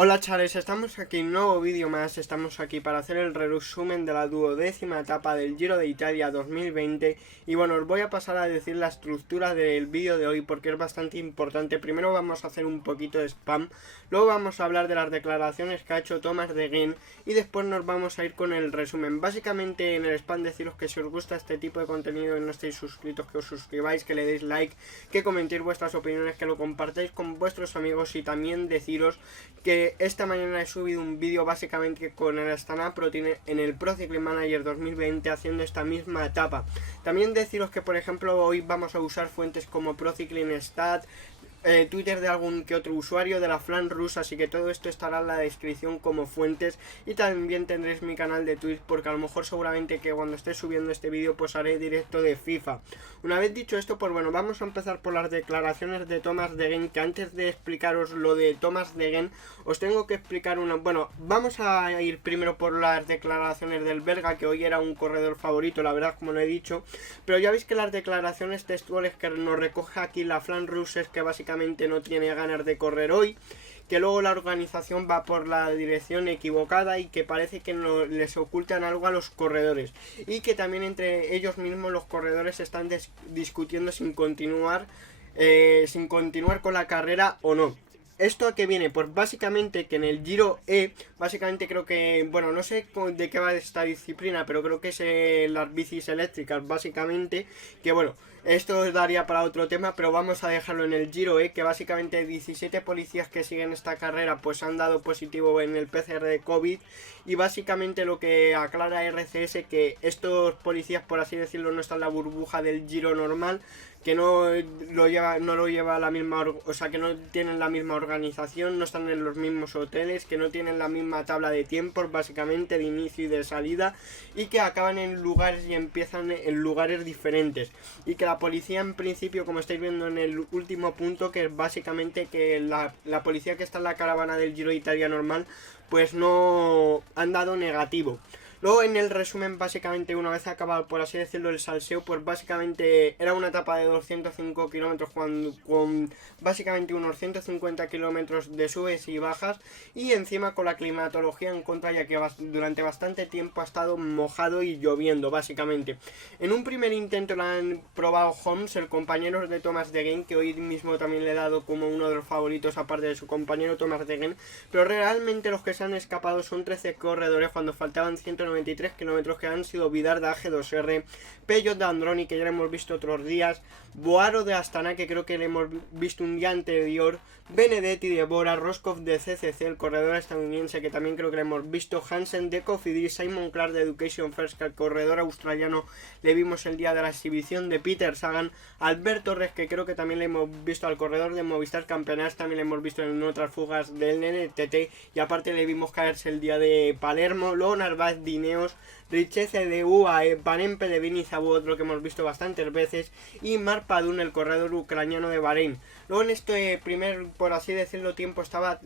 Hola chavales, estamos aquí en un nuevo vídeo más, estamos aquí para hacer el resumen de la 12ª etapa del Giro de Italia 2020 y bueno, os voy a pasar a decir la estructura del vídeo de hoy porque es bastante importante. Primero vamos a hacer un poquito de spam, luego vamos a hablar de las declaraciones que ha hecho Thomas de Gendt y después nos vamos a ir con el resumen. Básicamente en el spam deciros que si os gusta este tipo de contenido y no estáis suscritos, que os suscribáis, que le deis like, que comentéis vuestras opiniones, que lo compartáis con vuestros amigos y también deciros que esta mañana he subido un vídeo básicamente con el Astana Pro Team en el Pro Cycling Manager 2020 haciendo esta misma etapa. También deciros que por ejemplo hoy vamos a usar fuentes como Pro Cycling Stat, Twitter de algún que otro usuario de la Flan rusa, así que todo esto estará en la descripción como fuentes y también tendréis mi canal de Twitch porque a lo mejor seguramente que cuando esté subiendo este vídeo pues haré directo de FIFA. Una vez dicho esto, pues bueno, vamos a empezar por las declaraciones de Thomas de Gendt, que antes de explicaros lo de Thomas de Gendt os tengo que explicar una... Bueno, vamos a ir primero por las declaraciones del belga, que hoy era un corredor favorito, la verdad, como lo he dicho, pero ya veis que las declaraciones textuales que nos recoge aquí la Flan rusa es que básicamente no tiene ganas de correr hoy, que luego la organización va por la dirección equivocada y que parece que no les ocultan algo a los corredores y que también entre ellos mismos los corredores están discutiendo sin continuar con la carrera o no. ¿Esto a qué viene? Pues básicamente que en el Giro básicamente creo que, bueno, no sé de qué va esta disciplina, pero creo que es las bicis eléctricas, básicamente, que bueno, esto daría para otro tema, pero vamos a dejarlo en el Giro que básicamente 17 policías que siguen esta carrera pues han dado positivo en el PCR de COVID y básicamente lo que aclara RCS que estos policías, por así decirlo, no están en la burbuja del Giro normal, que no lo lleva la misma, o sea, que no tienen la misma organización, no están en los mismos hoteles, que no tienen la misma tabla de tiempos básicamente de inicio y de salida y que acaban en lugares y empiezan en lugares diferentes y que la policía en principio, como estáis viendo en el último punto, que es básicamente que la policía que está en la caravana del Giro de Italia normal pues no han dado negativo. Luego en el resumen, básicamente una vez acabado, por así decirlo, el salseo, pues básicamente era una etapa de 205 kilómetros con básicamente unos 150 kilómetros de subes y bajas y encima con la climatología en contra, ya que durante bastante tiempo ha estado mojado y lloviendo básicamente. En un primer intento lo han probado Homs, el compañero de Thomas de Gendt, que hoy mismo también le he dado como uno de los favoritos aparte de su compañero Thomas de Gendt, pero realmente los que se han escapado son 13 corredores cuando faltaban 193 kilómetros, que han sido Vidar de AG2R, Pello de Androni, que ya lo hemos visto otros días, Boaro de Astana, que creo que le hemos visto un día anterior, Benedetti de Bora, Roscoff de CCC, el corredor estadounidense, que también creo que le hemos visto, Hansen de Cofidis, Simon Clark de Education First, que al corredor australiano le vimos el día de la exhibición de Peter Sagan, Albert Torres, que creo que también le hemos visto al corredor de Movistar Campeonato, también le hemos visto en otras fugas del NTT y aparte le vimos caerse el día de Palermo, luego Narváez Dineos, Richeze de UAE, Van Empel de Vinizabu, otro que hemos visto bastantes veces, y Mark Padun, el corredor ucraniano de Bahrein. Luego en este primer, por así decirlo, tiempo estaba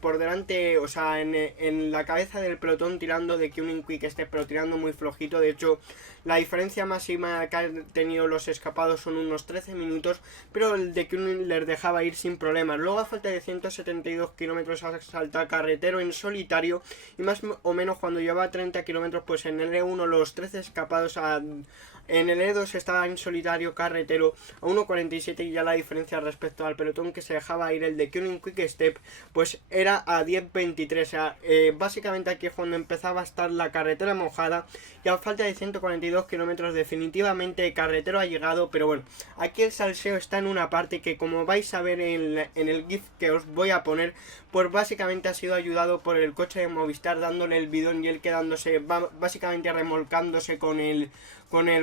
por delante, o sea, en la cabeza del pelotón tirando de Kuning Quick Step, pero tirando muy flojito. De hecho, la diferencia máxima que han tenido los escapados son unos 13 minutos, pero el de Kuning les dejaba ir sin problemas. Luego, a falta de 172 kilómetros, a saltar carretero en solitario y más o menos cuando llevaba 30 kilómetros, pues en el E1 los 13 escapados en el E2 estaba en solitario carretero a 1.47 y ya la diferencia respecto al pelotón que se dejaba ir el de Kuning Quick Step pues era a 10.23. O sea, básicamente aquí es cuando empezaba a estar la carretera mojada y a falta de 142 kilómetros definitivamente carretero ha llegado, pero bueno, aquí el salseo está en una parte que, como vais a ver en el GIF que os voy a poner, pues básicamente ha sido ayudado por el coche de Movistar dándole el bidón y él quedándose básicamente remolcándose con el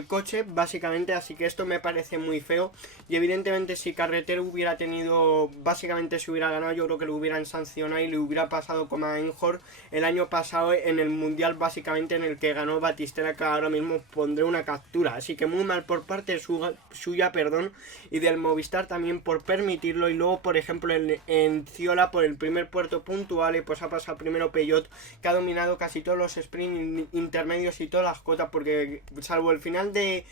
coche, básicamente, así que esto me parece muy feo y evidentemente si Carretero hubiera tenido, básicamente si hubiera ganado, yo creo que lo hubieran sancionado y le hubiera pasado como a Enjor el año pasado en el mundial básicamente en el que ganó Batistela, que ahora mismo pondré una captura, así que muy mal por parte suya, perdón, y del Movistar también por permitirlo. Y luego por ejemplo en Ciola por el primer puerto puntual pues ha pasado primero Peyot, que ha dominado casi todos los sprint intermedios y todas las cotas, porque salvo el final de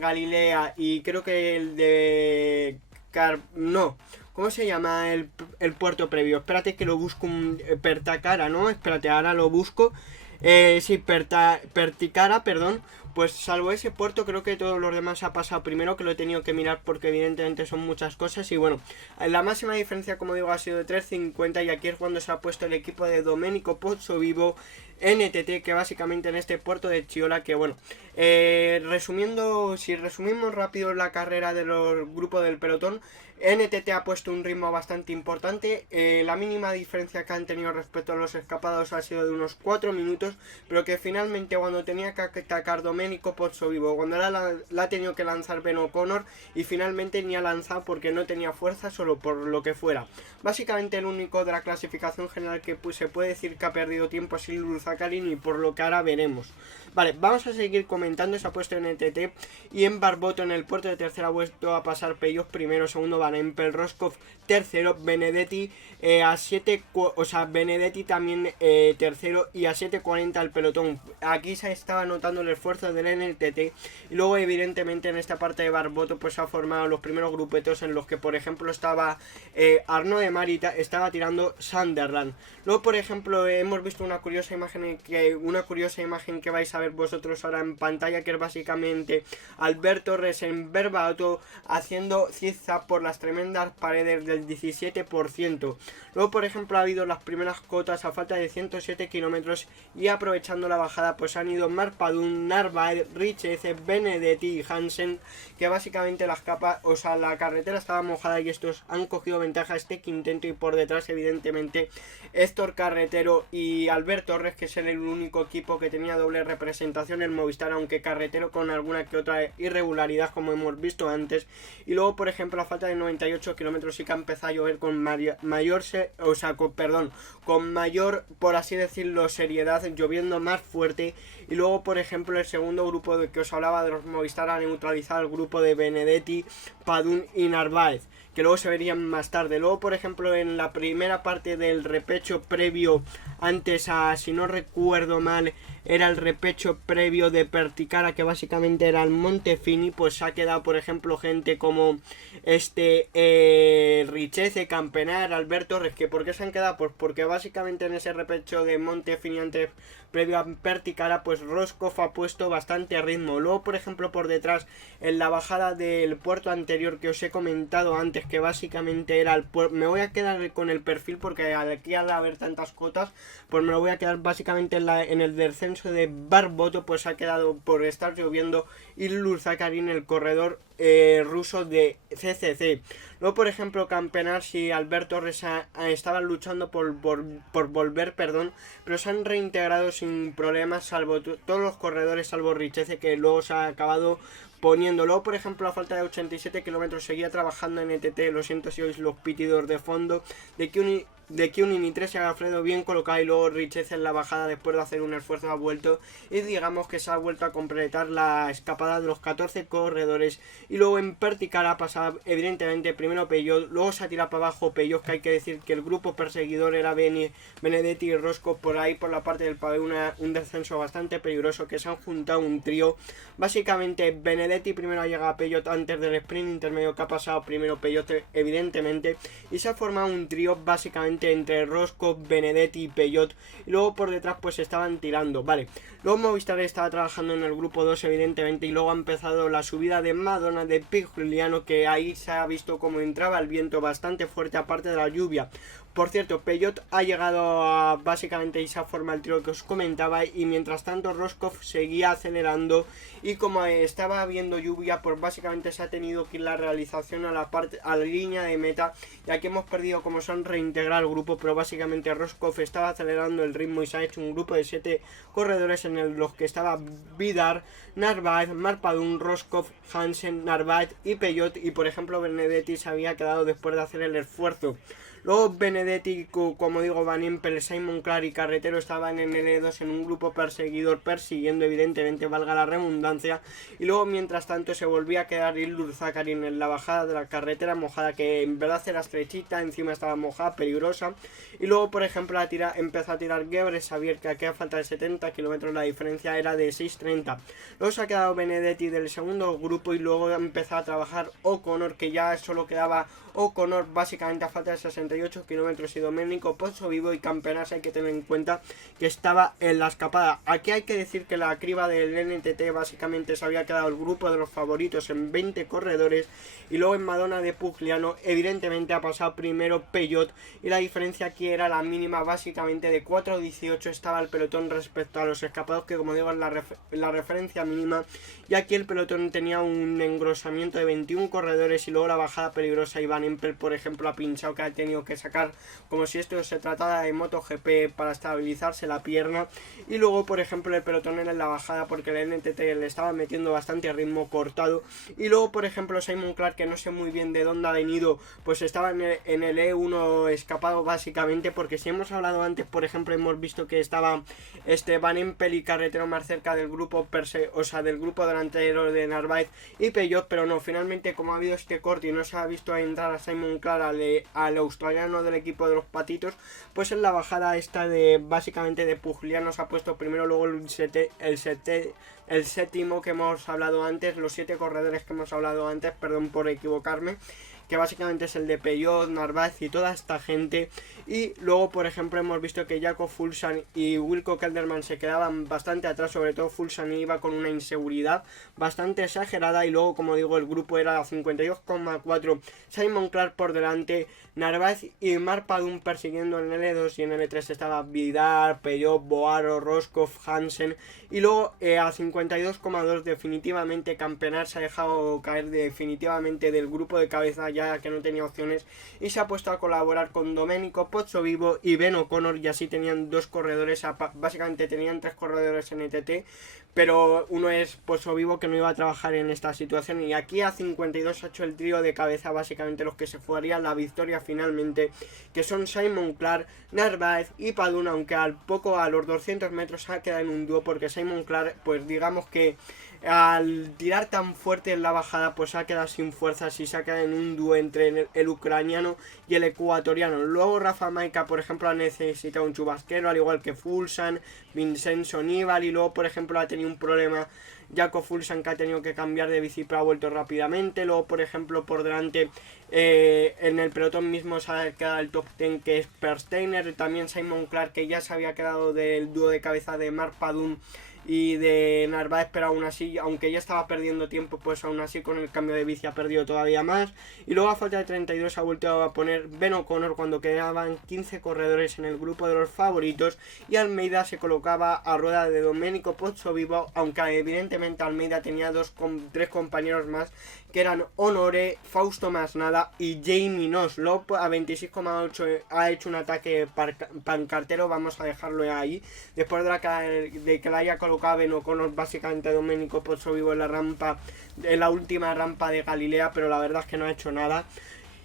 Galilea y creo que el de ¿Cómo se llama el puerto previo? Espérate que lo busco, Perticara, ¿no? Espérate, ahora lo busco. Sí, Perticara, perdón. Pues salvo ese puerto, creo que todos los demás ha pasado primero, que lo he tenido que mirar porque evidentemente son muchas cosas. Y bueno, la máxima diferencia, como digo, ha sido de 3.50, y aquí es cuando se ha puesto el equipo de Domenico Pozzovivo NTT, que básicamente en este puerto de Chiola, que bueno, si resumimos rápido la carrera de los grupos del pelotón, NTT ha puesto un ritmo bastante importante. La mínima diferencia que han tenido respecto a los escapados ha sido de unos 4 minutos, pero que finalmente cuando tenía que atacar Domenico Pozzovivo, cuando la ha tenido que lanzar Ben O'Connor, y finalmente ni ha lanzado porque no tenía fuerza, solo por lo que fuera. Básicamente el único de la clasificación general que se puede decir que ha perdido tiempo es Ildur Zakarin, y por lo que ahora veremos. Vale, vamos a seguir comentando. Se ha puesto en NTT, y en Barboto, en el puerto de tercera, ha vuelto a pasar Peyot primero, segundo Van Empel, Roscoff tercero, Benedetti a 7, o sea, Benedetti también tercero, y a 7.40 el pelotón. Aquí se estaba notando el esfuerzo del NTT, y luego evidentemente en esta parte de Barboto pues se ha formado los primeros grupetos en los que por ejemplo estaba Arnaud de Marita, estaba tirando Sunderland. Luego por ejemplo hemos visto una curiosa imagen que vais a ver vosotros ahora en pantalla, que es básicamente Albert Torres en Barboto haciendo zigzag por las tremendas paredes del 17%. Luego por ejemplo ha habido las primeras cotas a falta de 107 kilómetros, y aprovechando la bajada pues han ido Marc Padun, Narvaez, Richese, Benedetti y Hansen, que básicamente las capas, o sea, la carretera estaba mojada y estos han cogido ventaja este quinteto, y por detrás evidentemente Héctor Carretero y Albert Torres, que es el único equipo que tenía doble representación en Movistar, aunque Carretero con alguna que otra irregularidad como hemos visto antes. Y luego por ejemplo a falta de 98 kilómetros sí que ha empezado a llover con mayor, por así decirlo, seriedad, lloviendo más fuerte. Y luego por ejemplo el segundo grupo de que os hablaba de los Movistar ha neutralizado el grupo de Benedetti, Padun y Narváez, que luego se verían más tarde. Luego por ejemplo en la primera parte del repecho previo, antes a, si no recuerdo mal, era el repecho previo de Perticara, que básicamente era el Montefini, pues ha quedado por ejemplo gente como Richese, Campenar, Alberto Torres. ¿Que por qué se han quedado? Pues porque básicamente en ese repecho de Montefini antes previo a Perticara pues Roscoff ha puesto bastante ritmo. Luego por ejemplo por detrás en la bajada del puerto anterior que os he comentado antes, que básicamente era el puerto, me voy a quedar con el perfil porque aquí al haber tantas cotas pues me lo voy a quedar básicamente en el descenso de Barboto, pues ha quedado por estar lloviendo Ildur Zakarin, el corredor ruso de CCC. Luego por ejemplo Campenaerts y Albert Torres estaban luchando por volver, pero se han reintegrado sin problemas, salvo todos los corredores salvo Richese, que luego se ha acabado poniéndolo. Por ejemplo a falta de 87 kilómetros seguía trabajando en ETT, lo siento si oís los pitidos de fondo, de que un Ini3 y Alfredo bien colocado, y luego Richese en la bajada después de hacer un esfuerzo ha vuelto, y digamos que se ha vuelto a completar la escapada de los 14 corredores. Y luego en Perticara ha pasado evidentemente primero Peyot, luego se ha tirado para abajo Peyot, que hay que decir que el grupo perseguidor era Benedetti y Roscoff. Por ahí por la parte del pavé un descenso bastante peligroso, que se han juntado un trío. Básicamente Benedetti primero ha llegado a Peyot antes del sprint intermedio, que ha pasado primero Peyot evidentemente, y se ha formado un trío básicamente entre Roscoff, Benedetti y Peyot, y luego por detrás pues estaban tirando. Vale, luego Movistar estaba trabajando en el grupo 2 evidentemente, y luego ha empezado la subida de Madonna de Pig Giuliano, que ahí se ha visto como entraba el viento bastante fuerte aparte de la lluvia. Por cierto, Peyot ha llegado a básicamente esa forma el tiro que os comentaba, y mientras tanto Roscoff seguía acelerando, y como estaba habiendo lluvia pues básicamente se ha tenido que ir la realización a la línea de meta, y aquí hemos perdido como son reintegrar el grupo, pero básicamente Roscoff estaba acelerando el ritmo y se ha hecho un grupo de 7 corredores en los que estaba Vidar, Narváez, Marc Padun, Roscoff, Hansen, Narváez y Peyot, y por ejemplo Benedetti se había quedado después de hacer el esfuerzo. Luego Benedetti, como digo, Van Empel, Simon Clark y Carretero estaban en L2 en un grupo perseguidor, persiguiendo evidentemente, valga la redundancia. Y luego mientras tanto se volvía a quedar Ildur Zakarin en la bajada de la carretera mojada, que en verdad era estrechita, encima estaba mojada, peligrosa. Y luego por ejemplo empezó a tirar Gebre Xavier, que aquí a falta de 70 kilómetros la diferencia era de 6.30. Luego se ha quedado Benedetti del segundo grupo, y luego empezó a trabajar O'Connor, que ya solo quedaba O'Connor básicamente a falta de 68 kilómetros y Domenico Pozzovivo y Campenasso hay que tener en cuenta que estaba en la escapada. Aquí hay que decir que la criba del NTT básicamente se había quedado el grupo de los favoritos en 20 corredores y luego en Madonna de Pugliano evidentemente ha pasado primero Peugeot y la diferencia aquí era la mínima, básicamente de 4.18 estaba el pelotón respecto a los escapados, que como digo es la referencia mínima, y aquí el pelotón tenía un engrosamiento de 21 corredores y luego la bajada peligrosa. Van Empel, por ejemplo, ha pinchado, que ha tenido que sacar como si esto se tratara de MotoGP para estabilizarse la pierna, y luego por ejemplo el pelotón en la bajada porque el NTT le estaba metiendo bastante ritmo cortado, y luego por ejemplo Simon Clark, que no sé muy bien de dónde ha venido, pues estaba en el E1 escapado básicamente, porque si hemos hablado antes, por ejemplo, hemos visto que estaba Van Empel y Carretero más cerca del grupo del grupo delantero de Narváez y Peugeot, pero no, finalmente como ha habido este corte y no se ha visto entrar a Simon Clark, al australiano del equipo de los patitos, pues en la bajada esta de básicamente de Pugliano se ha puesto primero, luego el séptimo que hemos hablado antes, los 7 corredores que hemos hablado antes, perdón por equivocarme, que básicamente es el de Peugeot, Narváez y toda esta gente. Y luego por ejemplo hemos visto que Jakob Fuglsang y Wilco Kelderman se quedaban bastante atrás, sobre todo Fuglsang iba con una inseguridad bastante exagerada, y luego como digo el grupo era a 52,4, Simon Clark por delante, Narváez y Mark Padun persiguiendo en L2, y en L3 estaba Vidal, Peugeot, Boaro, Roscoe, Hansen, y luego a 52,2 definitivamente Campenasso se ha dejado caer definitivamente del grupo de cabeza, ya que no tenía opciones, y se ha puesto a colaborar con Domenico Pozzovivo y Ben O'Connor, y así tenían 2 corredores, básicamente tenían 3 corredores en ETT, pero uno es Pozzovivo, que no iba a trabajar en esta situación, y aquí a 52 ha hecho el trío de cabeza, básicamente los que se jugarían la victoria finalmente, que son Simon Clark, Narváez y Padun, aunque a los 200 metros ha quedado en un dúo, porque Simon Clark, pues digamos que al tirar tan fuerte en la bajada, pues ha quedado sin fuerzas y se ha quedado en un dúo entre el ucraniano y el ecuatoriano. Luego Rafa Maica, por ejemplo, ha necesitado un chubasquero, al igual que Fuglsang, Vincenzo Nibali, y luego por ejemplo ha tenido un problema Jakob Fuglsang, que ha tenido que cambiar de bici pero ha vuelto rápidamente. Luego por ejemplo por delante en el pelotón mismo se ha quedado el top 10, que es Per Steiner, también Simon Clark, que ya se había quedado del dúo de cabeza de Mark Padun y de Narváez, pero aún así, aunque ya estaba perdiendo tiempo, pues aún así con el cambio de bici ha perdido todavía más. Y luego a falta de 32 ha vuelto a poner Ben O'Connor cuando quedaban 15 corredores en el grupo de los favoritos, y Almeida se colocaba a rueda de Domenico Pozzovivo, aunque evidentemente Almeida tenía 3 compañeros más, que eran Honore, Fausto Masnada y Jamie Noslop. A 26,8 ha hecho un ataque pancartero, vamos a dejarlo ahí, después de que la haya colocado Ben O'Connor, básicamente Domenico Pozzovivo en la rampa, en la última rampa de Galilea, pero la verdad es que no ha hecho nada.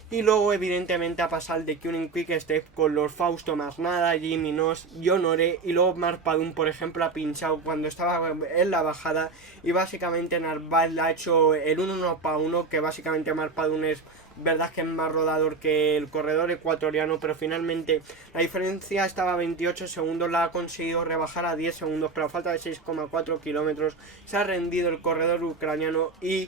Y luego evidentemente ha pasado el de Kuning Quick Step con los Fausto Masnada, Jimmy Nos y Honore, y luego Mark Padun por ejemplo ha pinchado cuando estaba en la bajada, y básicamente Narváez le ha hecho el 1-1 para 1, que básicamente Mark Padun es verdad que es más rodador que el corredor ecuatoriano, pero finalmente la diferencia estaba a 28 segundos, la ha conseguido rebajar a 10 segundos, pero a falta de 6,4 kilómetros se ha rendido el corredor ucraniano y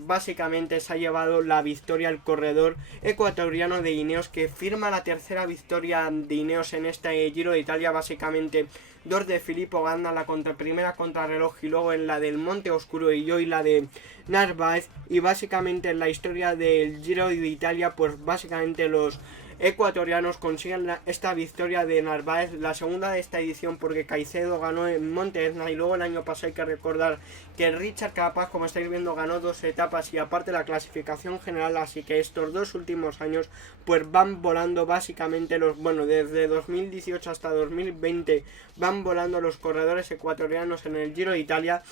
básicamente se ha llevado la victoria el corredor ecuatoriano de Ineos, que firma la tercera victoria de Ineos en este Giro de Italia. Básicamente 2 de Filippo Ganna, la primera contrarreloj, y luego en la del Monte Oscuro y yo y la de Narváez, y básicamente en la historia del Giro de Italia, pues básicamente los ecuatorianos consiguen esta victoria de Narváez, la segunda de esta edición, porque Caicedo ganó en Monte Etna, y luego el año pasado hay que recordar que Richard Carapaz, como estáis viendo, ganó 2 etapas y aparte la clasificación general, así que estos 2 últimos años pues van volando básicamente desde 2018 hasta 2020 van volando los corredores ecuatorianos en el Giro de Italia.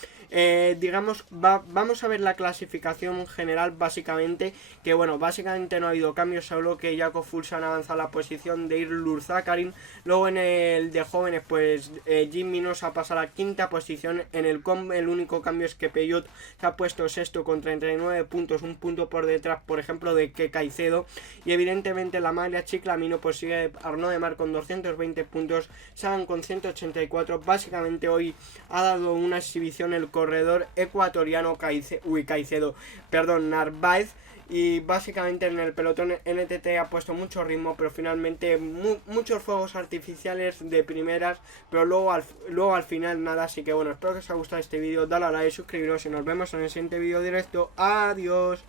Vamos a ver la clasificación general básicamente, que básicamente no ha habido cambios, solo que Jakob Fuglsang ha avanzado a la posición de Ilnur Zakarin. Luego en el de jóvenes pues Jimmy Nos ha pasado a la 5ª posición. En el único cambio es que Peugeot se ha puesto sexto con 39 puntos, un punto por detrás por ejemplo de que Caicedo, y evidentemente la maglia Chiclamino pues sigue Arnaud Démare con 220 puntos, Sagan con 184. Básicamente hoy ha dado una exhibición el corredor ecuatoriano Narváez, y básicamente en el pelotón NTT ha puesto mucho ritmo, pero finalmente muchos fuegos artificiales de primeras, pero luego al final nada. Así que bueno, espero que os haya gustado este vídeo, dale a like, suscribiros y nos vemos en el siguiente vídeo directo. Adiós.